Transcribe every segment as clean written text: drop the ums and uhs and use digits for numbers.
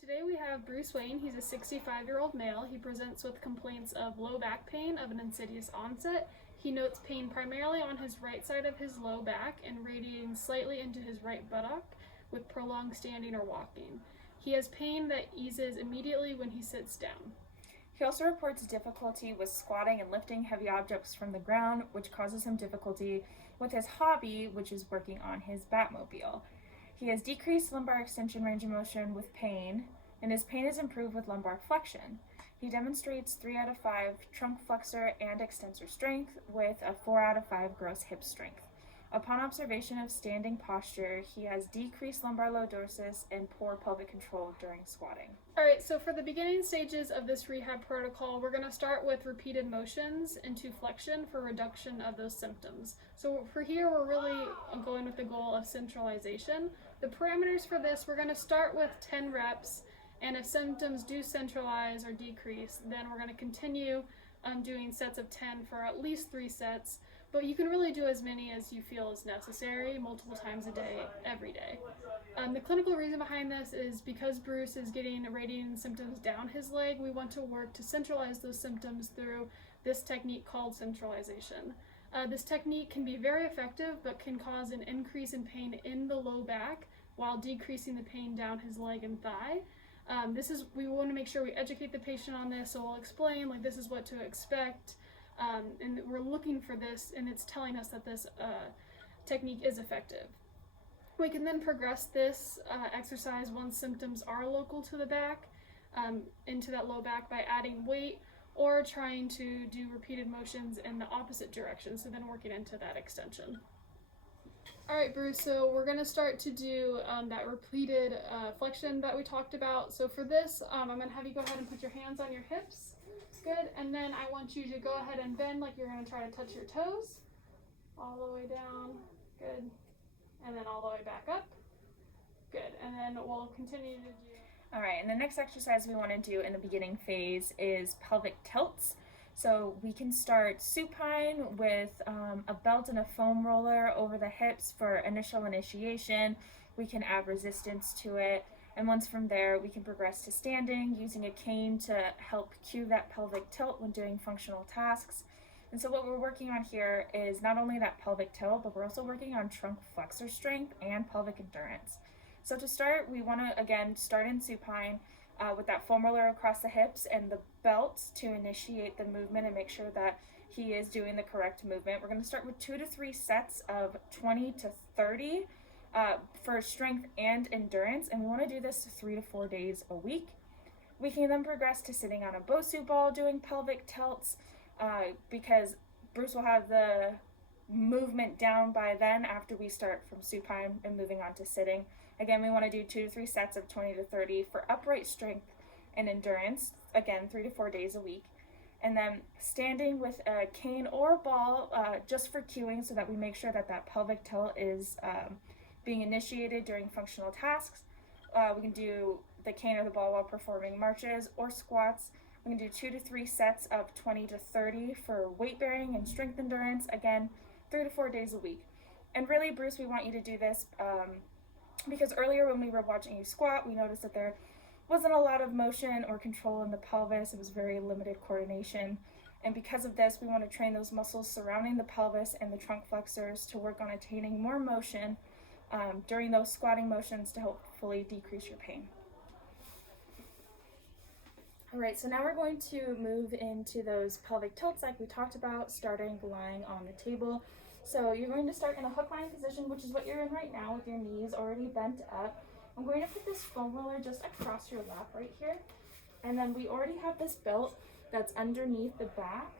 Today we have Bruce Wayne. He's a 65-year-old male. He presents with complaints of low back pain of an insidious onset. He notes pain primarily on his right side of his low back and radiating slightly into his right buttock with prolonged standing or walking. He has pain that eases immediately when he sits down. He also reports difficulty with squatting and lifting heavy objects from the ground, which causes him difficulty with his hobby, which is working on his Batmobile. He has decreased lumbar extension range of motion with pain, and his pain is improved with lumbar flexion. He demonstrates 3 out of 5 trunk flexor and extensor strength with a 4 out of 5 gross hip strength. Upon observation of standing posture, he has decreased lumbar lordosis and poor pelvic control during squatting. All right, so for the beginning stages of this rehab protocol, we're going to start with repeated motions into flexion for reduction of those symptoms. So for here, we're really going with the goal of centralization. The parameters for this, we're going to start with 10 reps, and if symptoms do centralize or decrease, then we're going to continue doing sets of 10 for at least 3 sets. But you can really do as many as you feel is necessary, multiple times a day, every day. The clinical reason behind this is because Bruce is getting radiating symptoms down his leg, we want to work to centralize those symptoms through this technique called centralization. This technique can be very effective, but can cause an increase in pain in the low back while decreasing the pain down his leg and thigh. We want to make sure we educate the patient on this, so we'll explain, like, this is what to expect. And we're looking for this, and it's telling us that this technique is effective. We can then progress this exercise once symptoms are local to the back, into that low back by adding weight or trying to do repeated motions in the opposite direction, so then working into that extension. All right, Bruce, so we're going to start to do that repeated flexion that we talked about. So for this, I'm going to have you go ahead and put your hands on your hips. Good, and then I want you to go ahead and bend like you're going to try to touch your toes. All the way down, good. And then all the way back up. Good, and then we'll continue to do... All right, and the next exercise we want to do in the beginning phase is pelvic tilts. So we can start supine with a belt and a foam roller over the hips for initial initiation. We can add resistance to it. And once from there, we can progress to standing using a cane to help cue that pelvic tilt when doing functional tasks. And so what we're working on here is not only that pelvic tilt, but we're also working on trunk flexor strength and pelvic endurance. So to start, we want to, again, start in supine with that foam roller across the hips and the belt to initiate the movement and make sure that he is doing the correct movement. We're going to start with 2 to 3 sets of 20 to 30 for strength and endurance, and we want to do this 3 to 4 days a week. We can then progress to sitting on a Bosu ball doing pelvic tilts because Bruce will have the movement down by then after we start from supine and moving on to sitting. Again, we want to do 2 to 3 sets of 20 to 30 for upright strength and endurance, again 3 to 4 days a week. And then standing with a cane or ball just for cueing so that we make sure that pelvic tilt is being initiated during functional tasks. We can do the cane or the ball while performing marches or squats. We can do 2 to 3 sets of 20 to 30 for weight bearing and strength endurance, again 3 to 4 days a week. And really, Bruce, we want you to do this because earlier when we were watching you squat, we noticed that there wasn't a lot of motion or control in the pelvis. It was very limited coordination. And because of this, we want to train those muscles surrounding the pelvis and the trunk flexors to work on attaining more motion during those squatting motions to hopefully decrease your pain. All right, so now we're going to move into those pelvic tilts like we talked about, starting lying on the table. So you're going to start in a hook lying position, which is what you're in right now with your knees already bent up. I'm going to put this foam roller just across your lap right here. And then we already have this belt that's underneath the back.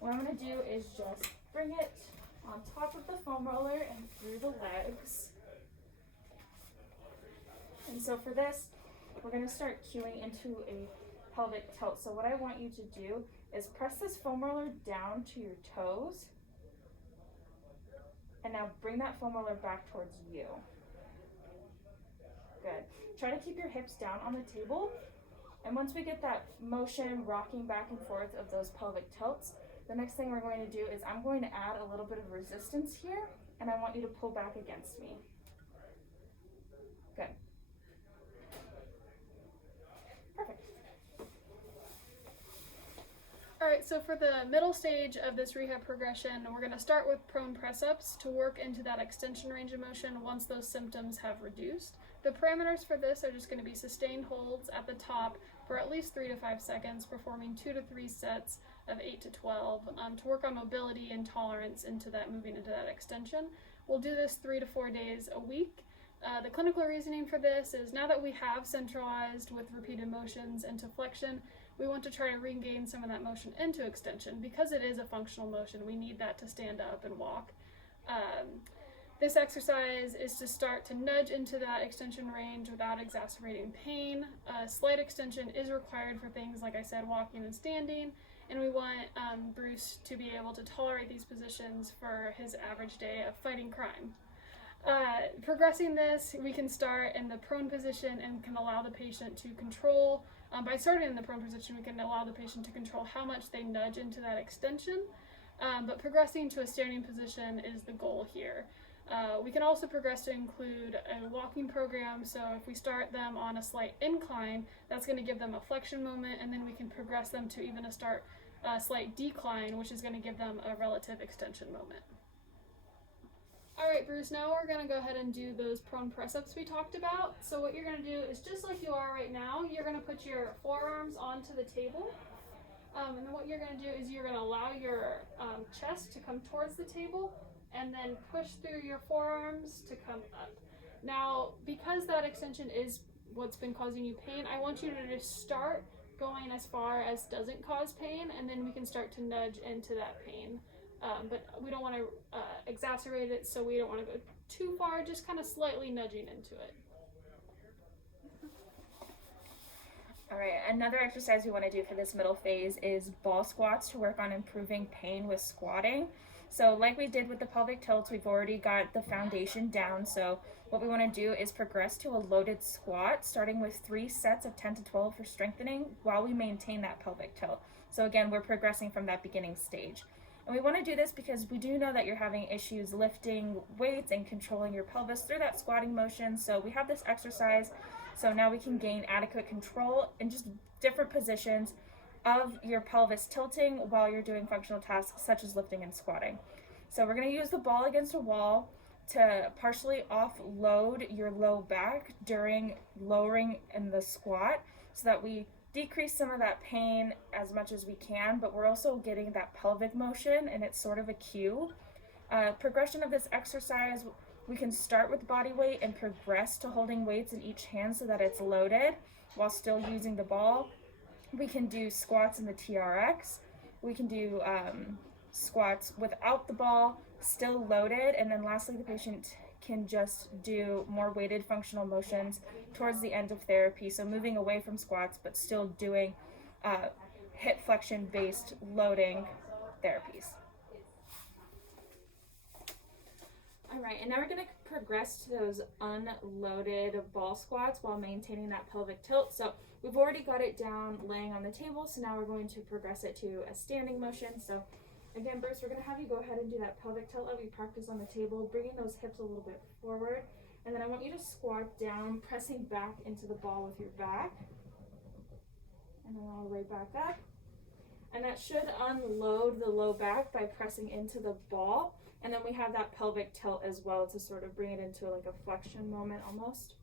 What I'm going to do is just bring it on top of the foam roller and through the legs. And so for this, we're going to start cueing into a pelvic tilt. So what I want you to do is press this foam roller down to your toes. And now bring that foam roller back towards you. Good. Try to keep your hips down on the table. And once we get that motion rocking back and forth of those pelvic tilts, the next thing we're going to do is I'm going to add a little bit of resistance here, and I want you to pull back against me. Good. Perfect. Alright, so for the middle stage of this rehab progression, we're going to start with prone press-ups to work into that extension range of motion once those symptoms have reduced. The parameters for this are just going to be sustained holds at the top for at least 3 to 5 seconds, performing 2 to 3 sets of 8 to 12 to work on mobility and tolerance into that, moving into that extension. We'll do this 3 to 4 days a week. The clinical reasoning for this is now that we have centralized with repeated motions into flexion, we want to try to regain some of that motion into extension. Because it is a functional motion, we need that to stand up and walk. This exercise is to start to nudge into that extension range without exacerbating pain. Slight extension is required for things, like I said, walking and standing, and we want Bruce to be able to tolerate these positions for his average day of fighting crime. Progressing this, we can start in the prone position and can allow the patient to control. By starting in the prone position, we can allow the patient to control how much they nudge into that extension, but progressing to a standing position is the goal here. We can also progress to include a walking program, so if we start them on a slight incline, that's going to give them a flexion moment, and then we can progress them to even a slight decline, which is going to give them a relative extension moment. Alright, Bruce, now we're going to go ahead and do those prone press-ups we talked about. So what you're going to do is just like you are right now, you're going to put your forearms onto the table. And then what you're going to do is you're going to allow your chest to come towards the table and then push through your forearms to come up. Now, because that extension is what's been causing you pain, I want you to just start going as far as doesn't cause pain, and then we can start to nudge into that pain. But we don't want to exacerbate it, so we don't want to go too far, just kind of slightly nudging into it. All right, another exercise we want to do for this middle phase is ball squats to work on improving pain with squatting. So like we did with the pelvic tilts, we've already got the foundation down. So what we want to do is progress to a loaded squat, starting with 3 sets of 10 to 12 for strengthening while we maintain that pelvic tilt. So again, we're progressing from that beginning stage. And we want to do this because we do know that you're having issues lifting weights and controlling your pelvis through that squatting motion. So we have this exercise, so now we can gain adequate control in just different positions of your pelvis tilting while you're doing functional tasks such as lifting and squatting. So we're going to use the ball against a wall to partially offload your low back during lowering in the squat so that we decrease some of that pain as much as we can, but we're also getting that pelvic motion, and it's sort of a cue. Progression of this exercise, we can start with body weight and progress to holding weights in each hand so that it's loaded while still using the ball. We can do squats in the TRX. We can do squats without the ball, still loaded, and then lastly, the patient can just do more weighted functional motions towards the end of therapy, so moving away from squats but still doing hip flexion based loading therapies. All right, and now we're going to progress to those unloaded ball squats while maintaining that pelvic tilt. So we've already got it down laying on the table, so now we're going to progress it to a standing motion. So again, Bruce, we're going to have you go ahead and do that pelvic tilt that we practiced on the table, bringing those hips a little bit forward. And then I want you to squat down, pressing back into the ball with your back. And then all the way back up. And that should unload the low back by pressing into the ball. And then we have that pelvic tilt as well to sort of bring it into like a flexion moment almost.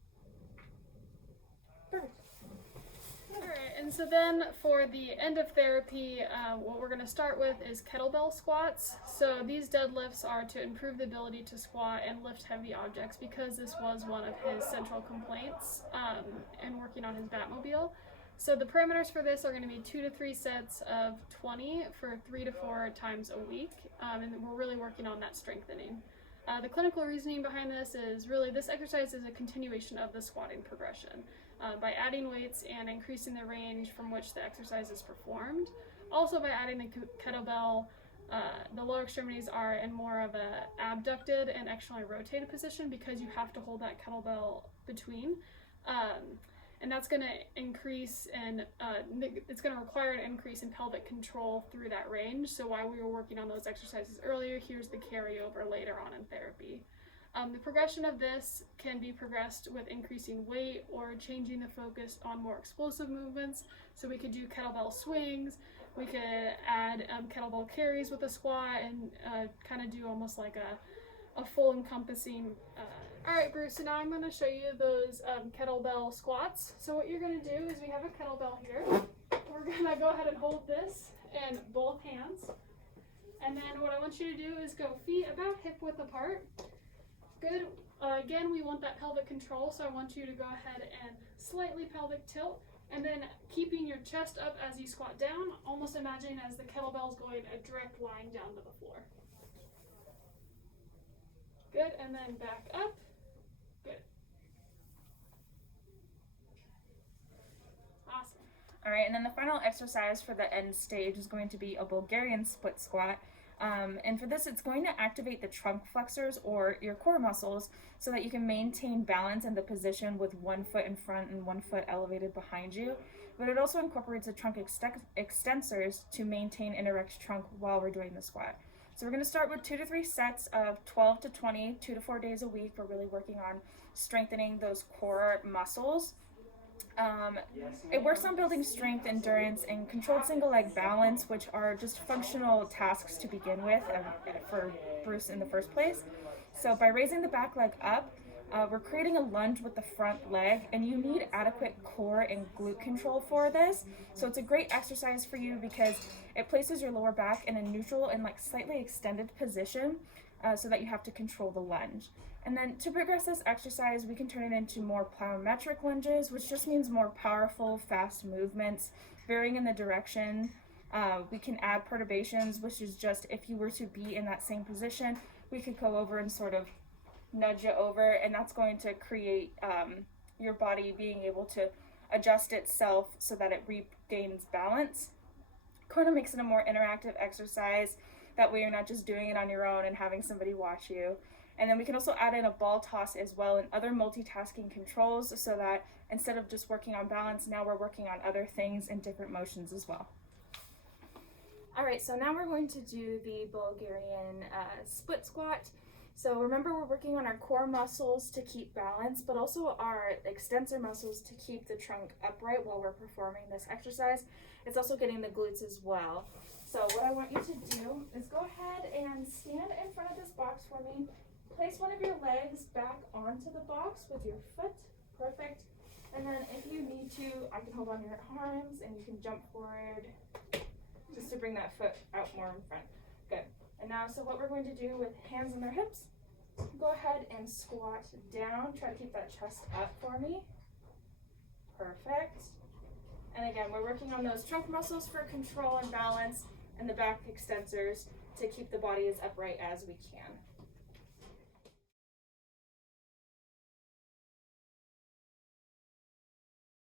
Perfect. Alright, and so then for the end of therapy, what we're going to start with is kettlebell squats. So these deadlifts are to improve the ability to squat and lift heavy objects because this was one of his central complaints in working on his Batmobile. So the parameters for this are going to be 2 to 3 sets of 20 for 3 to 4 times a week, and we're really working on that strengthening. The clinical reasoning behind this is really this exercise is a continuation of the squatting progression by adding weights and increasing the range from which the exercise is performed. Also by adding the kettlebell, the lower extremities are in more of a abducted and externally rotated position because you have to hold that kettlebell between. And that's going to increase and it's going to require an increase in pelvic control through that range. So while we were working on those exercises earlier, here's the carryover later on in therapy. The progression of this can be progressed with increasing weight or changing the focus on more explosive movements. So we could do kettlebell swings, we could add kettlebell carries with a squat, and kind of do almost like a full encompassing. Alright, Bruce, so now I'm going to show you those kettlebell squats. So what you're going to do is we have a kettlebell here. We're going to go ahead and hold this in both hands. And then what I want you to do is go feet about hip width apart. Good. Again, we want that pelvic control, so I want you to go ahead and slightly pelvic tilt, and then keeping your chest up as you squat down, almost imagining as the kettlebell is going a direct line down to the floor. Good, and then back up. Good. Awesome. All right, and then the final exercise for the end stage is going to be a Bulgarian split squat. And for this, it's going to activate the trunk flexors or your core muscles so that you can maintain balance in the position with one foot in front and one foot elevated behind you. But it also incorporates the trunk extensors to maintain an erect trunk while we're doing the squat. So we're going to start with 2 to 3 sets of 12 to 20, 2 to 4 days a week. We're really working on strengthening those core muscles. It works on building strength, endurance, and controlled single leg balance, which are just functional tasks to begin with for Bruce in the first place. So by raising the back leg up, we're creating a lunge with the front leg, and you need adequate core and glute control for this. So it's a great exercise for you because it places your lower back in a neutral and like slightly extended position so that you have to control the lunge. And then to progress this exercise, we can turn it into more plyometric lunges, which just means more powerful, fast movements, varying in the direction. We can add perturbations, which is just if you were to be in that same position, we could go over and sort of nudge you over, and that's going to create your body being able to adjust itself so that it regains balance. Kind of makes it a more interactive exercise. That way you're not just doing it on your own and having somebody watch you. And then we can also add in a ball toss as well and other multitasking controls so that instead of just working on balance, now we're working on other things and different motions as well. All right, so now we're going to do the Bulgarian split squat. So remember, we're working on our core muscles to keep balance, but also our extensor muscles to keep the trunk upright while we're performing this exercise. It's also getting the glutes as well. So what I want you to do is go ahead and stand in front of this box for me. Place one of your legs back onto the box with your foot. Perfect. And then if you need to, I can hold on your arms and you can jump forward just to bring that foot out more in front. Good. And now, so what we're going to do with hands on their hips, go ahead and squat down. Try to keep that chest up for me. Perfect. And again, we're working on those trunk muscles for control and balance and the back extensors to keep the body as upright as we can.